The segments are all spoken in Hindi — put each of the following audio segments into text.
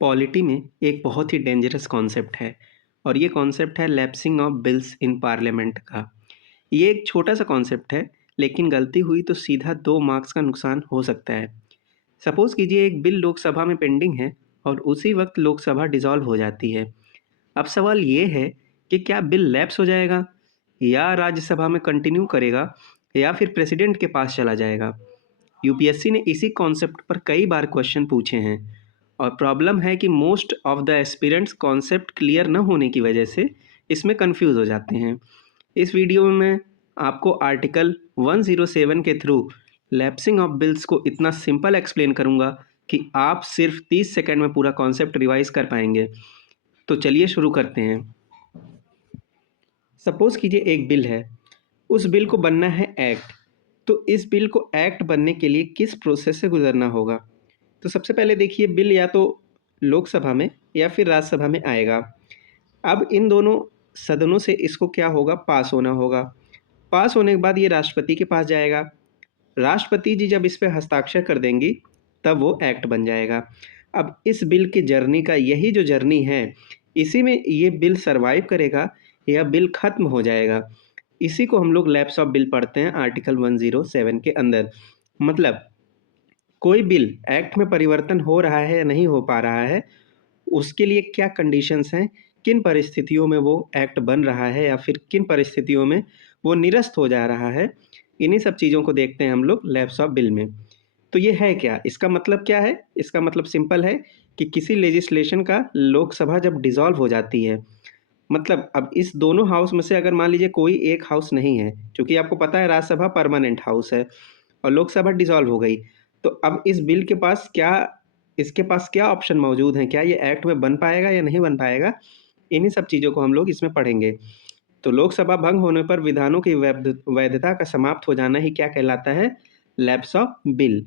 पॉलिटी में एक बहुत ही डेंजरस कॉन्सेप्ट है और ये कॉन्सेप्ट है lapsing of bills in parliament का। ये एक छोटा सा कॉन्सेप्ट है, लेकिन गलती हुई तो सीधा 2 मार्क्स का नुकसान हो सकता है। सपोज कीजिए एक बिल लोकसभा में पेंडिंग है और उसी वक्त लोकसभा डिसॉल्व हो जाती है। अब सवाल ये है कि क्या बिल लैप्स हो जाएगा या राज्यसभा में कंटिन्यू करेगा या फिर प्रेसिडेंट के पास चला जाएगा। यूपीएससी ने इसी कॉन्सेप्ट पर कई बार क्वेश्चन पूछे हैं और प्रॉब्लम है कि most of the aspirants concept clear न होने की वजह से इसमें कंफ्यूज हो जाते हैं। इस वीडियो में मैं आपको आर्टिकल 107 के थ्रू लैप्सिंग ऑफ बिल्स को इतना सिंपल एक्सप्लेन करूंगा कि आप सिर्फ 30 सेकंड में पूरा कॉन्सेप्ट रिवाइज कर पाएंगे। तो चलिए शुरू करते हैं। सपोज कीजिए एक बिल है, उस बिल को बनना है एक्ट। तो इस बिल को एक्ट बनने के लिए किस प्रोसेस से गुजरना होगा? तो सबसे पहले देखिए, बिल या तो लोकसभा में या फिर राज्यसभा में आएगा। अब इन दोनों सदनों से इसको क्या होगा, पास होना होगा। पास होने के बाद ये राष्ट्रपति के पास जाएगा। राष्ट्रपति जी जब इस पर हस्ताक्षर कर देंगी तब वो एक्ट बन जाएगा। अब इस बिल की जर्नी का यही जो जर्नी है, इसी में ये बिल सरवाइव करेगा या बिल खत्म हो जाएगा। इसी को हम लोग लैप्स ऑफ बिल पढ़ते हैं आर्टिकल 107 के अंदर। मतलब कोई बिल एक्ट में परिवर्तन हो रहा है या नहीं हो पा रहा है, उसके लिए क्या कंडीशंस हैं, किन परिस्थितियों में वो एक्ट बन रहा है या फिर किन परिस्थितियों में वो निरस्त हो जा रहा है, इन्हीं सब चीज़ों को देखते हैं हम लोग लैप्स ऑफ बिल में। तो ये है क्या, इसका मतलब क्या है? इसका मतलब सिंपल है कि किसी लेजिस्लेशन का लोकसभा जब डिसॉल्व हो जाती है, मतलब अब इस दोनों हाउस में से अगर मान लीजिए कोई एक हाउस नहीं है, क्योंकि आपको पता है राज्यसभा परमानेंट हाउस है और लोकसभा डिसॉल्व हो गई, तो अब इस बिल के पास क्या, इसके पास क्या ऑप्शन मौजूद हैं, क्या ये एक्ट में बन पाएगा या नहीं बन पाएगा, इन्हीं सब चीज़ों को हम लोग इसमें पढ़ेंगे। तो लोकसभा भंग होने पर विधानों की वैधता का समाप्त हो जाना ही क्या कहलाता है? Lapse of bill.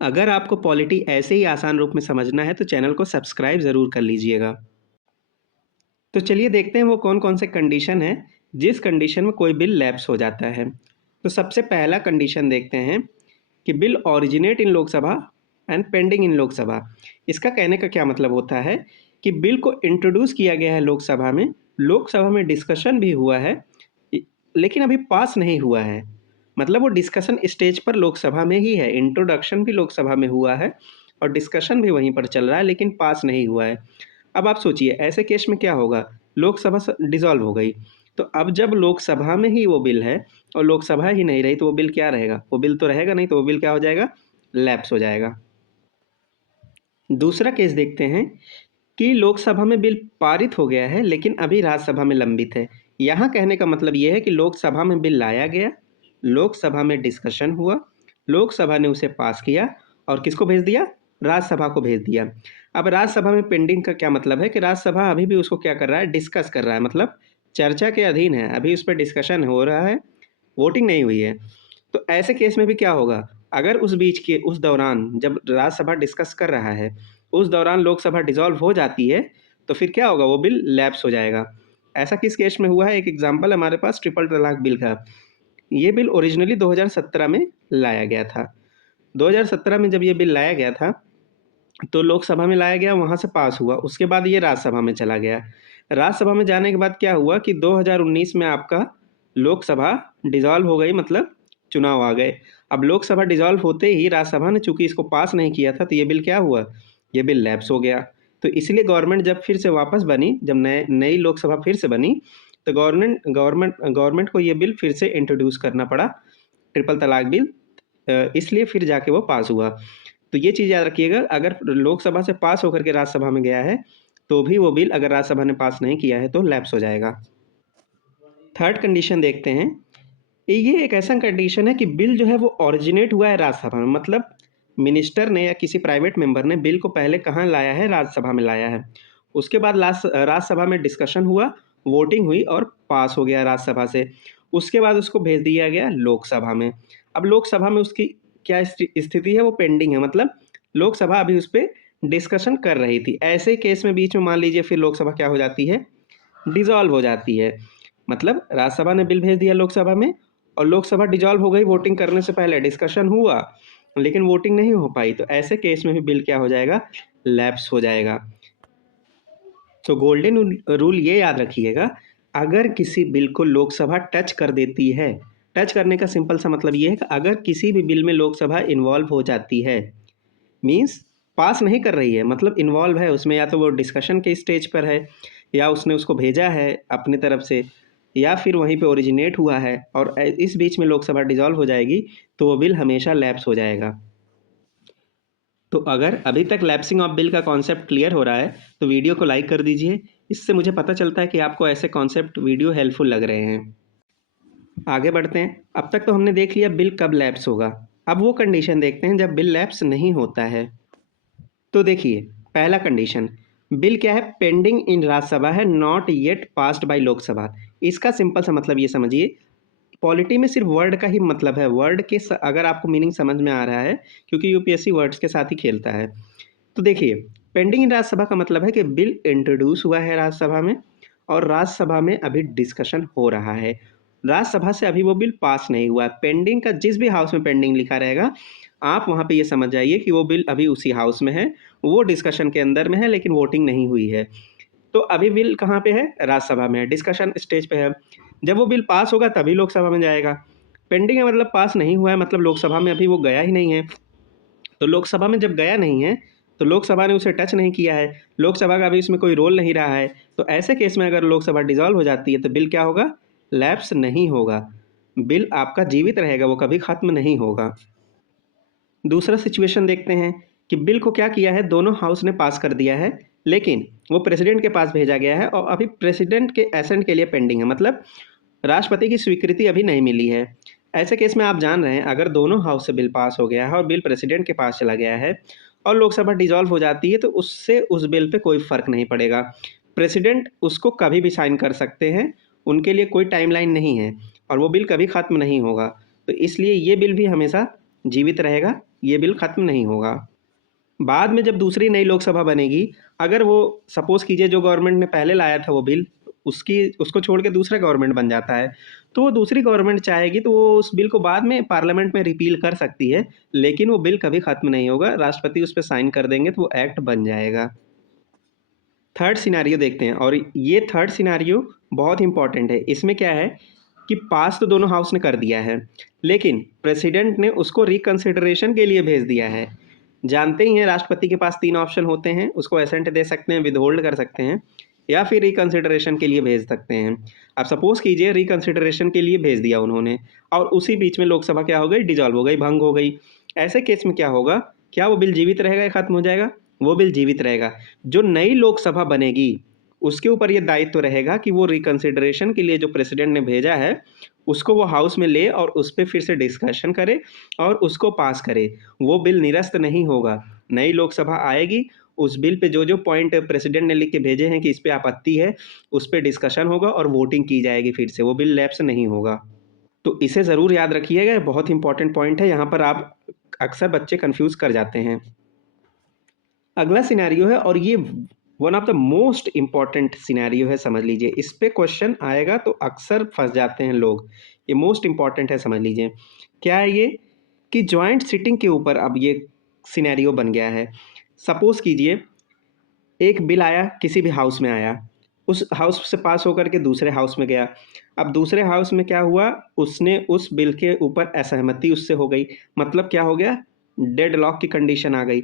अगर आपको पॉलिटी ऐसे ही आसान रूप में समझना है तो चैनल को सब्सक्राइब ज़रूर कर लीजिएगा। तो चलिए देखते हैं वो कौन कौन से कंडीशन है जिस कंडीशन में कोई बिल लैप्स हो जाता है। तो सबसे पहला कंडीशन देखते हैं कि bill originate in Lok Sabha and pending in Lok Sabha. इसका कहने का क्या मतलब होता है कि बिल को इंट्रोड्यूस किया गया है लोकसभा में डिस्कशन भी हुआ है, लेकिन अभी पास नहीं हुआ है। मतलब वो डिस्कशन स्टेज पर लोकसभा में ही है, इंट्रोडक्शन भी लोकसभा में हुआ है और डिस्कशन भी वहीं पर चल रहा है, लेकिन पास नहीं हुआ है। अब आप सोचिए ऐसे केस में क्या होगा, लोकसभा डिसॉल्व हो गई, तो अब जब लोकसभा में ही वो बिल है और लोकसभा ही नहीं रही तो वो बिल क्या रहेगा? वो बिल तो रहेगा नहीं, तो वो बिल क्या हो जाएगा? लैप्स हो जाएगा। दूसरा केस देखते हैं कि लोकसभा में बिल पारित हो गया है लेकिन अभी राज्यसभा में लंबित है। यहाँ कहने का मतलब ये है कि लोकसभा में बिल लाया गया, लोकसभा में डिस्कशन हुआ, लोकसभा ने उसे पास किया और किसको भेज दिया? राज्यसभा को भेज दिया। अब राज्यसभा में पेंडिंग का क्या मतलब है कि राज्यसभा अभी भी उसको क्या कर रहा है? डिस्कस कर रहा है, मतलब चर्चा के अधीन है, अभी उस पर डिस्कशन हो रहा है, वोटिंग नहीं हुई है। तो ऐसे केस में भी क्या होगा, अगर उस बीच के उस दौरान जब राज्यसभा डिस्कस कर रहा है उस दौरान लोकसभा डिसॉल्व हो जाती है तो फिर क्या होगा? वो बिल लैप्स हो जाएगा। ऐसा किस केस में हुआ है? एक एग्जांपल हमारे पास ट्रिपल तलाक बिल का। ये बिल ओरिजिनली 2017 में लाया गया था। 2017 में जब ये बिल लाया गया था तो लोकसभा में लाया गया, वहाँ से पास हुआ, उसके बाद ये राज्यसभा में चला गया। राज्यसभा में जाने के बाद क्या हुआ कि 2019 में आपका लोकसभा डिसॉल्व हो गई, मतलब चुनाव आ गए। अब लोकसभा डिसॉल्व होते ही राज्यसभा ने चूंकि इसको पास नहीं किया था तो ये बिल क्या हुआ? ये बिल लैप्स हो गया। तो इसलिए गवर्नमेंट जब फिर से वापस बनी, जब नई लोकसभा फिर से बनी, तो गवर्नमेंट को ये बिल फिर से इंट्रोड्यूस करना पड़ा, ट्रिपल तलाक बिल। इसलिए फिर जाके वो पास हुआ। तो ये चीज़ याद रखिएगा, अगर लोकसभा से पास होकर के राज्यसभा में गया है तो भी वो बिल अगर राज्यसभा ने पास नहीं किया है तो लैप्स हो जाएगा। थर्ड कंडीशन देखते हैं। ये एक ऐसा कंडीशन है कि बिल जो है वो ओरिजिनेट हुआ है राज्यसभा में, मतलब मिनिस्टर ने या किसी प्राइवेट मेंबर ने बिल को पहले कहाँ लाया है? राज्यसभा में लाया है। उसके बाद राज्यसभा में डिस्कशन हुआ, वोटिंग हुई और पास हो गया राज्यसभा से। उसके बाद उसको भेज दिया गया लोकसभा में। अब लोकसभा में उसकी क्या स्थिति है? वो पेंडिंग है, मतलब लोकसभा अभी उस पर डिस्कशन कर रही थी। ऐसे केस में बीच में मान लीजिए फिर लोकसभा क्या हो जाती है? डिसॉल्व हो जाती है। मतलब राज्यसभा ने बिल भेज दिया लोकसभा में और लोकसभा डिसॉल्व हो गई, वोटिंग करने से पहले डिस्कशन हुआ लेकिन वोटिंग नहीं हो पाई, तो ऐसे केस में भी बिल क्या हो जाएगा, लैप्स हो जाएगा। तो गोल्डन रूल ये याद रखिएगा, अगर किसी बिल को लोकसभा टच कर देती है, टच करने का सिंपल सा मतलब ये है कि अगर किसी भी बिल में लोकसभा इन्वॉल्व हो जाती है, मीन्स पास नहीं कर रही है, मतलब इन्वॉल्व है उसमें, या तो वो डिस्कशन के स्टेज पर है, या उसने उसको भेजा है अपनी तरफ से, या फिर वहीं पे ओरिजिनेट हुआ है, और इस बीच में लोकसभा डिसॉल्व हो जाएगी, तो वो बिल हमेशा लैप्स हो जाएगा। तो अगर अभी तक लैप्सिंग ऑफ बिल का कॉन्सेप्ट क्लियर हो रहा है तो वीडियो को लाइक कर दीजिए, इससे मुझे पता चलता है कि आपको ऐसे कॉन्सेप्ट वीडियो हेल्पफुल लग रहे हैं। आगे बढ़ते हैं। अब तक तो हमने देख लिया बिल कब लैप्स होगा, अब वो कंडीशन देखते हैं जब बिल लैप्स नहीं होता है। तो देखिए, पहला कंडीशन, बिल क्या है, पेंडिंग इन राज्यसभा है, not yet passed by Lok Sabha. इसका सिंपल सा मतलब ये समझिए, पॉलिटी में सिर्फ वर्ड का ही मतलब है, वर्ड के अगर आपको मीनिंग समझ में आ रहा है, क्योंकि यूपीएससी वर्ड्स के साथ ही खेलता है। तो देखिए, पेंडिंग इन राज्यसभा का मतलब है कि बिल इंट्रोड्यूस हुआ है राज्यसभा में, और राज्यसभा में अभी डिस्कशन हो रहा है, राज्यसभा से अभी वो बिल पास नहीं हुआ है। पेंडिंग का जिस भी हाउस में पेंडिंग लिखा रहेगा, आप वहाँ पे ये समझ जाइए कि वो बिल अभी उसी हाउस में है, वो डिस्कशन के अंदर में है, लेकिन वोटिंग नहीं हुई है। तो अभी बिल कहाँ पे है, राज्यसभा में है, डिस्कशन स्टेज पे है। जब वो बिल पास होगा तभी लोकसभा में जाएगा। पेंडिंग है मतलब पास नहीं हुआ है, मतलब लोकसभा में अभी वो गया ही नहीं है। तो लोकसभा में जब गया नहीं है, तो लोकसभा ने उसे टच नहीं किया है, लोकसभा का अभी इसमें कोई रोल नहीं रहा है, तो ऐसे केस में अगर लोकसभा डिसॉल्व हो जाती है तो बिल क्या होगा, लैप्स नहीं होगा, बिल आपका जीवित रहेगा, वो कभी खत्म नहीं होगा। दूसरा सिचुएशन देखते हैं कि बिल को क्या किया है, दोनों हाउस ने पास कर दिया है, लेकिन वो प्रेसिडेंट के पास भेजा गया है और अभी प्रेसिडेंट के एसेंट के लिए पेंडिंग है, मतलब राष्ट्रपति की स्वीकृति अभी नहीं मिली है। ऐसे केस में आप जान रहे हैं, अगर दोनों हाउस से बिल पास हो गया है और बिल प्रेसिडेंट के पास चला गया है और लोकसभा डिसॉल्व हो जाती है, तो उससे उस बिल पे कोई फ़र्क नहीं पड़ेगा। प्रेसिडेंट उसको कभी भी साइन कर सकते हैं, उनके लिए कोई टाइमलाइन नहीं है, और वो बिल कभी ख़त्म नहीं होगा। तो इसलिए ये बिल भी हमेशा जीवित रहेगा, ये बिल ख़त्म नहीं होगा। बाद में जब दूसरी नई लोकसभा बनेगी, अगर वो सपोज़ कीजिए जो गवर्नमेंट ने पहले लाया था वो बिल, उसकी उसको छोड़ के दूसरा गवर्नमेंट बन जाता है, तो वो दूसरी गवर्नमेंट चाहेगी तो वो उस बिल को बाद में पार्लियामेंट में रिपील कर सकती है, लेकिन वो बिल कभी ख़त्म नहीं होगा, राष्ट्रपति उस पे साइन कर देंगे तो वो एक्ट बन जाएगा। थर्ड सिनेरियो देखते हैं, और ये थर्ड सिनेरियो बहुत इंपॉर्टेंट है। इसमें क्या है कि पास तो दोनों हाउस ने कर दिया है, लेकिन प्रेसिडेंट ने उसको रिकंसिडरेशन के लिए भेज दिया है। जानते ही हैं राष्ट्रपति के पास 3 ऑप्शन होते हैं, उसको एसेंट दे सकते हैं, विदहोल्ड कर सकते हैं, या फिर रिकंसिडरेशन के लिए भेज सकते हैं। अब सपोज़ कीजिए रिकंसिडरेशन के लिए भेज दिया उन्होंने, और उसी बीच में लोकसभा क्या हो गई, डिसॉल्व हो गई, भंग हो गई। ऐसे केस में क्या होगा, क्या वो बिल जीवित रहेगा या खत्म हो जाएगा? वो बिल जीवित रहेगा। जो नई लोकसभा बनेगी, उसके ऊपर ये दायित्व रहेगा कि वो रिकंसिडरेशन के लिए जो प्रेसिडेंट ने भेजा है, उसको वो हाउस में ले और उस पे फिर से डिस्कशन करे और उसको पास करे। वो बिल निरस्त नहीं होगा। नई लोकसभा आएगी, उस बिल पे जो-जो पॉइंट प्रेसिडेंट ने लिख के भेजे हैं कि इस पे आपत्ति है, उस पे डिस्कशन होगा और वोटिंग की जाएगी फिर से, वो बिल लैप्स नहीं होगा। तो इसे ज़रूर याद रखिएगा, ये बहुत इंपॉर्टेंट पॉइंट है, यहाँ पर आप अक्सर बच्चे कन्फ्यूज़ कर जाते हैं। अगला सिनेरियो है, और ये one of the most important scenario है, समझ लीजिए। इस पे क्वेश्चन आएगा तो अक्सर फंस जाते हैं लोग, ये मोस्ट इम्पॉर्टेंट है, समझ लीजिए। क्या है ये कि जॉइंट सिटिंग के ऊपर अब ये सिनेरियो बन गया है। सपोज़ कीजिए एक बिल आया, किसी भी हाउस में आया, उस हाउस से पास होकर के दूसरे हाउस में गया। अब दूसरे हाउस में क्या हुआ, उसने उस बिल के ऊपर असहमति उससे हो गई, मतलब क्या हो गया, डेडलॉक की कंडीशन आ गई।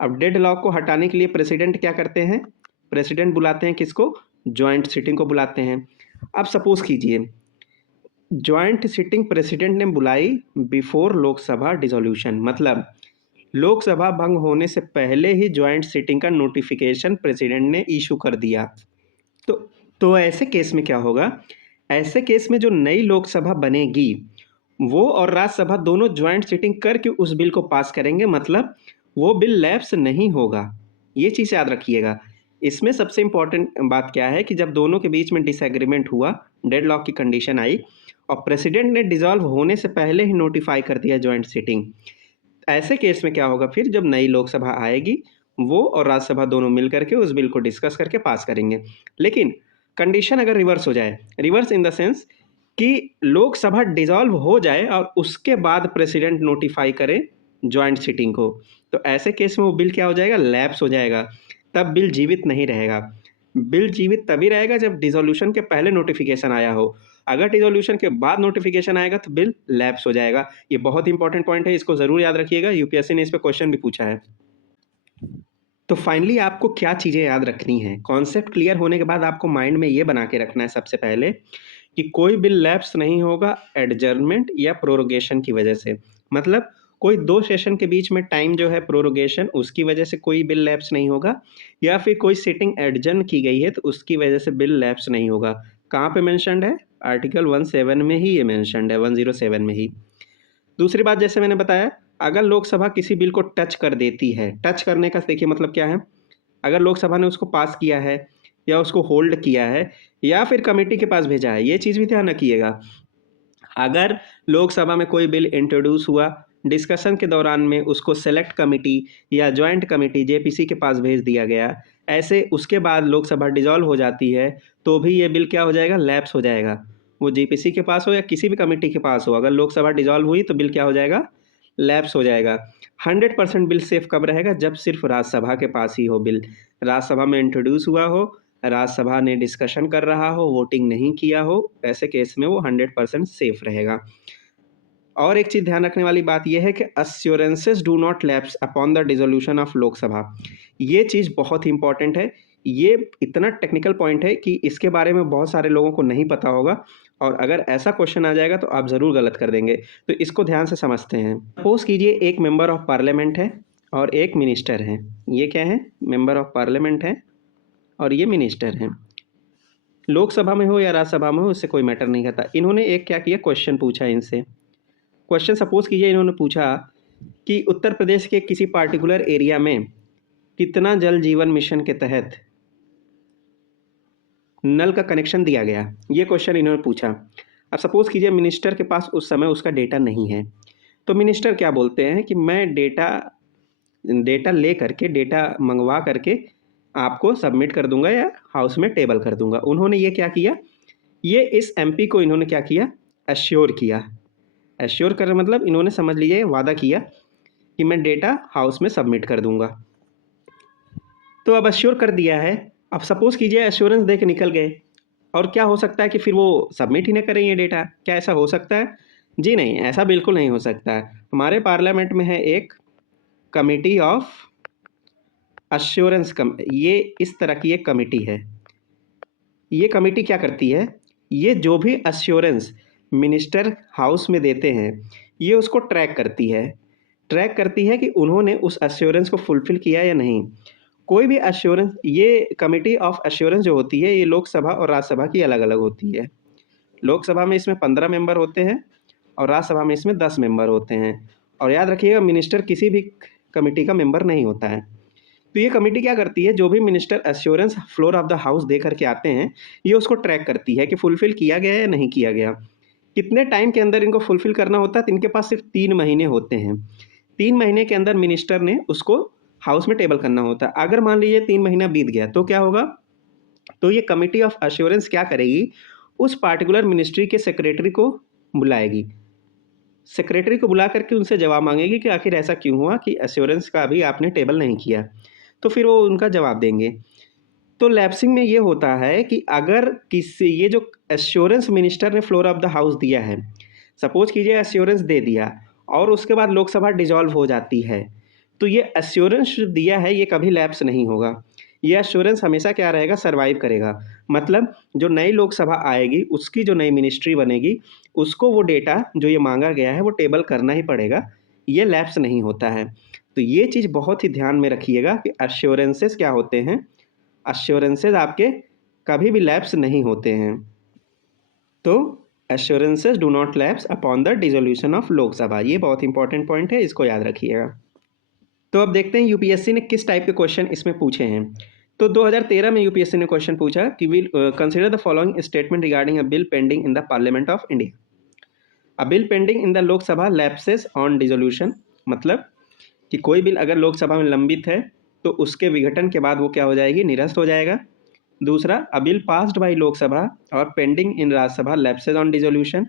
अब डेडलॉक को हटाने के लिए प्रेसिडेंट क्या करते हैं, प्रेसिडेंट बुलाते हैं किसको, जॉइंट सिटिंग को बुलाते हैं। अब सपोज़ कीजिए जॉइंट सिटिंग प्रेसिडेंट ने बुलाई बिफोर लोकसभा डिसॉल्यूशन, मतलब लोकसभा भंग होने से पहले ही जॉइंट सिटिंग का नोटिफिकेशन प्रेसिडेंट ने इशू कर दिया। तो तो ऐसे केस में क्या होगा, ऐसे केस में जो नई लोकसभा बनेगी, वो और राज्यसभा दोनों जॉइंट सिटिंग करके उस बिल को पास करेंगे, मतलब वो बिल लैप्स नहीं होगा। ये चीज़ याद रखिएगा। इसमें सबसे इम्पोर्टेंट बात क्या है कि जब दोनों के बीच में डिसएग्रीमेंट हुआ, डेडलॉक की कंडीशन आई, और प्रेसिडेंट ने डिसॉल्व होने से पहले ही नोटिफाई कर दिया जॉइंट सिटिंग, ऐसे केस में क्या होगा, फिर जब नई लोकसभा आएगी, वो और राज्यसभा दोनों मिल करके उस बिल को डिस्कस करके पास करेंगे। लेकिन कंडीशन अगर रिवर्स हो जाए, रिवर्स इन द सेंस कि लोकसभा डिसॉल्व हो जाए और उसके बाद प्रेसिडेंट नोटिफाई करे जॉइंट सिटिंग को, तो ऐसे केस में वो बिल क्या हो जाएगा, लैप्स हो जाएगा, तब बिल जीवित नहीं रहेगा। बिल जीवित तभी रहेगा जब डिसॉल्यूशन के पहले नोटिफिकेशन आया हो। अगर डिसॉल्यूशन के बाद नोटिफिकेशन आएगा तो बिल लैप्स हो जाएगा। ये बहुत इंपॉर्टेंट पॉइंट है, इसको ज़रूर याद रखिएगा, यूपीएससी ने इस पे क्वेश्चन भी पूछा है। तो फाइनली आपको क्या चीज़ें याद रखनी है, कॉन्सेप्ट क्लियर होने के बाद आपको माइंड में ये बना के रखना है सबसे पहले कि कोई बिल लैप्स नहीं होगा एडजर्नमेंट या प्रोरोगेशन की वजह से। मतलब कोई 2 सेशन के बीच में टाइम जो है प्रोरोगेशन, उसकी वजह से कोई बिल लैप्स नहीं होगा, या फिर कोई सिटिंग एडजर्न की गई है तो उसकी वजह से बिल लैप्स नहीं होगा। कहाँ पे मेंशन्ड है? आर्टिकल 17 में ही ये मेंशन्ड है, 107 में ही। दूसरी बात, जैसे मैंने बताया, अगर लोकसभा किसी बिल को टच कर देती है, टच करने का देखिए मतलब क्या है, अगर लोकसभा ने उसको पास किया है या उसको होल्ड किया है या फिर कमेटी के पास भेजा है, ये चीज़ भी ध्यान रखिएगा। अगर लोकसभा में कोई बिल इंट्रोड्यूस हुआ, डिस्कशन के दौरान में उसको सेलेक्ट कमेटी या जॉइंट कमेटी जेपीसी के पास भेज दिया गया, ऐसे उसके बाद लोकसभा डिसॉल्व हो जाती है, तो भी ये बिल क्या हो जाएगा, लैप्स हो जाएगा। वो जेपीसी के पास हो या किसी भी कमेटी के पास हो, अगर लोकसभा डिसॉल्व हुई तो बिल क्या हो जाएगा, लैप्स हो जाएगा। 100% बिल सेफ कब रहेगा, जब सिर्फ राज्यसभा के पास ही हो बिल, राज्यसभा में इंट्रोड्यूस हुआ हो, राज्यसभा ने डिस्कशन कर रहा हो, वोटिंग नहीं किया हो, ऐसे केस में वो 100% सेफ रहेगा। और एक चीज़ ध्यान रखने वाली बात यह है कि assurances do not lapse upon the dissolution of Lok Sabha. ये चीज़ बहुत इंपॉर्टेंट है। ये इतना टेक्निकल पॉइंट है कि इसके बारे में बहुत सारे लोगों को नहीं पता होगा, और अगर ऐसा क्वेश्चन आ जाएगा तो आप ज़रूर गलत कर देंगे। तो इसको ध्यान से समझते हैं। सपोज कीजिए एक मेंबर ऑफ पार्लियामेंट है और एक मिनिस्टर है। ये क्या है, मेंबर ऑफ पार्लियामेंट है और ये मिनिस्टर हैं। लोकसभा में हो या राज्यसभा में हो, इससे कोई मैटर नहीं करता। इन्होंने एक क्या किया, क्वेश्चन पूछा इनसे। क्वेश्चन सपोज कीजिए इन्होंने पूछा कि उत्तर प्रदेश के किसी पार्टिकुलर एरिया में कितना जल जीवन मिशन के तहत नल का कनेक्शन दिया गया। ये क्वेश्चन इन्होंने पूछा। अब सपोज कीजिए मिनिस्टर के पास उस समय उसका डेटा नहीं है, तो मिनिस्टर क्या बोलते हैं कि मैं डेटा ले करके, डेटा मंगवा करके आपको सबमिट कर दूंगा या हाउस में टेबल कर दूंगा। उन्होंने ये क्या किया, ये इस एमपी को इन्होंने क्या किया, एश्योर किया। एश्योर कर मतलब इन्होंने समझ लीजिए वादा किया कि मैं डेटा हाउस में सबमिट कर दूंगा। तो अब एश्योर कर दिया है। अब सपोज कीजिए एश्योरेंस दे के निकल गए, और क्या हो सकता है कि फिर वो सबमिट ही ना करें ये डेटा। क्या ऐसा हो सकता है? जी नहीं, ऐसा बिल्कुल नहीं हो सकता है। हमारे पार्लियामेंट में है एक कमेटी ऑफ अश्योरेंस, ये इस तरह की एक कमेटी है। ये कमेटी क्या करती है, ये जो भी अश्योरेंस मिनिस्टर हाउस में देते हैं, ये उसको ट्रैक करती है। ट्रैक करती है कि उन्होंने उस अश्योरेंस को फुलफिल किया या नहीं। कोई भी अश्योरेंस, ये कमेटी ऑफ अश्योरेंस जो होती है, ये लोकसभा और राज्यसभा की अलग अलग होती है। लोकसभा में इसमें 15 मेंबर होते हैं और राज्यसभा में इसमें 10 मेंबर होते हैं। और याद रखिएगा, मिनिस्टर किसी भी कमेटी का मेंबर नहीं होता है। तो ये कमेटी क्या करती है, जो भी minister assurance floor of the house दे करके आते हैं, ये उसको ट्रैक करती है कि फुलफिल किया गया है या नहीं किया गया। कितने टाइम के अंदर इनको फुलफिल करना होता है, तो इनके पास सिर्फ 3 महीने होते हैं। 3 महीने के अंदर मिनिस्टर ने उसको हाउस में टेबल करना होता है। अगर मान लीजिए 3 महीना बीत गया तो क्या होगा, तो ये कमेटी ऑफ एश्योरेंस क्या करेगी, उस पार्टिकुलर मिनिस्ट्री के सेक्रेटरी को बुलाएगी। सेक्रेटरी को बुला करके उनसे जवाब मांगेगी कि आखिर ऐसा क्यों हुआ कि एश्योरेंस का अभी आपने टेबल नहीं किया। तो फिर वो उनका जवाब देंगे। तो लैप्सिंग में ये होता है कि अगर किसी, ये जो एश्योरेंस मिनिस्टर ने फ्लोर ऑफ द हाउस दिया है, सपोज कीजिए एश्योरेंस दे दिया और उसके बाद लोकसभा डिसॉल्व हो जाती है, तो ये एश्योरेंस जो दिया है ये कभी लैप्स नहीं होगा। ये एश्योरेंस हमेशा क्या रहेगा, सर्वाइव करेगा। मतलब जो नई लोकसभा आएगी, उसकी जो नई मिनिस्ट्री बनेगी, उसको वो डेटा जो ये मांगा गया है वो टेबल करना ही पड़ेगा। ये लैप्स नहीं होता है। तो ये चीज़ बहुत ही ध्यान में रखिएगा कि एश्योरेंसेस क्या होते हैं। एश्योरेंसेस आपके कभी भी लैप्स नहीं होते हैं। तो assurances do not lapse upon the dissolution of Lok Sabha. ये बहुत इंपॉर्टेंट पॉइंट है, इसको याद रखिएगा। तो अब देखते हैं यूपीएससी ने किस टाइप के क्वेश्चन इसमें पूछे हैं। तो 2013 में यूपीएससी ने क्वेश्चन पूछा कि will consider the following statement regarding a bill pending in the parliament of India. A bill pending in the Lok Sabha lapses on dissolution, मतलब कि कोई बिल अगर लोकसभा में लंबित है तो उसके विघटन के बाद वो क्या हो जाएगी, निरस्त हो जाएगा। दूसरा, अ बिल पास्ड बाई लोकसभा और pending in Rajya Sabha lapses on dissolution.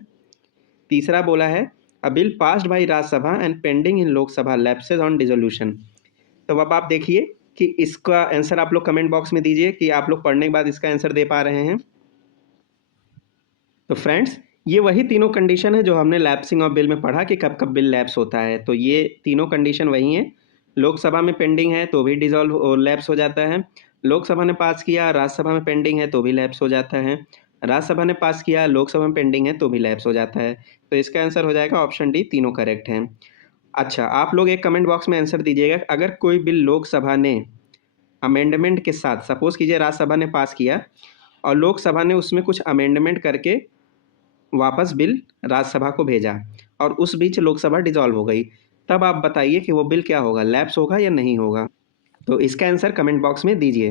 तीसरा बोला है, अ bill passed bye Rajya Sabha and pending in Lok Sabha lapses on dissolution. तो अब आप देखिए कि इसका आंसर आप लोग कमेंट बॉक्स में दीजिए कि आप लोग पढ़ने के बाद इसका आंसर दे पा रहे हैं। तो फ्रेंड्स, ये वही तीनों कंडीशन है जो हमने लैप्सिंग ऑफ बिल में पढ़ा कि कब कब बिल लैप्स होता है। तो ये तीनों कंडीशन वही हैं। लोकसभा में पेंडिंग है तो भी डिसॉल्व और लैप्स हो जाता है। लोकसभा ने पास किया, राज्यसभा में पेंडिंग है तो भी लैप्स हो जाता है। राज्यसभा ने पास किया, लोकसभा में पेंडिंग है तो भी लैप्स हो जाता है। तो इसका आंसर हो जाएगा ऑप्शन डी, तीनों करेक्ट हैं। अच्छा, आप लोग एक कमेंट बॉक्स में आंसर दीजिएगा, अगर कोई बिल लोकसभा ने अमेंडमेंट के साथ, सपोज कीजिए राज्यसभा ने पास किया और लोकसभा ने उसमें कुछ अमेंडमेंट करके वापस बिल राज्यसभा को भेजा और उस बीच लोकसभा डिसॉल्व हो गई, तब आप बताइए कि वो बिल क्या होगा, लैप्स होगा या नहीं होगा। तो इसका आंसर कमेंट बॉक्स में दीजिए।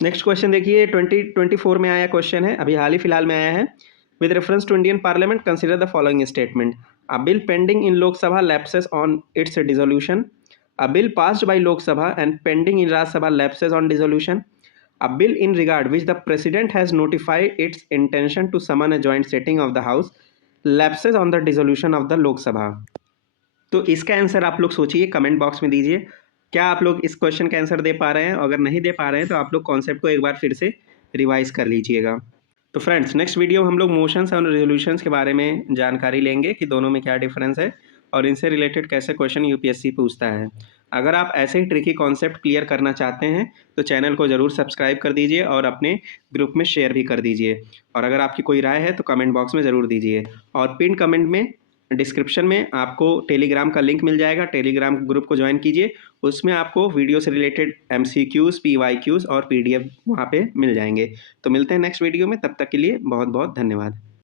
नेक्स्ट क्वेश्चन देखिए, 2024 में आया क्वेश्चन है, अभी हाल ही फिलहाल में आया है। With reference to Indian parliament consider the following statement. A bill pending in Lok Sabha lapses on its dissolution. A bill passed by Lok Sabha and pending in Rajya Sabha lapses on dissolution. A bill in regard which the President has notified its intention to summon a joint sitting of the House lapses on the dissolution of the Lok Sabha। तो इसका आंसर आप लोग सोचिए, कमेंट बॉक्स में दीजिए। क्या आप लोग इस क्वेश्चन का आंसर दे पा रहे हैं? अगर नहीं दे पा रहे हैं तो आप लोग कॉन्सेप्ट को एक बार फिर से रिवाइज कर लीजिएगा। तो फ्रेंड्स, नेक्स्ट वीडियो हम लोग मोशंस और रेजोल्यूशंस के बारे में जानकारी लेंगे कि दोनों में क्या डिफरेंस है और इनसे रिलेटेड कैसे क्वेश्चन यूपीएससी पूछता है। अगर आप ऐसे ही ट्रिकी कॉन्सेप्ट क्लियर करना चाहते हैं तो चैनल को ज़रूर सब्सक्राइब कर दीजिए और अपने ग्रुप में शेयर भी कर दीजिए। और अगर आपकी कोई राय है तो कमेंट बॉक्स में ज़रूर दीजिए। और पिन कमेंट में डिस्क्रिप्शन में आपको टेलीग्राम का लिंक मिल जाएगा, टेलीग्राम ग्रुप को ज्वाइन कीजिए। उसमें आपको वीडियो से रिलेटेड MCQs, PYQs और PDF वहाँ पे मिल जाएंगे। तो मिलते हैं नेक्स्ट वीडियो में, तब तक के लिए बहुत बहुत धन्यवाद।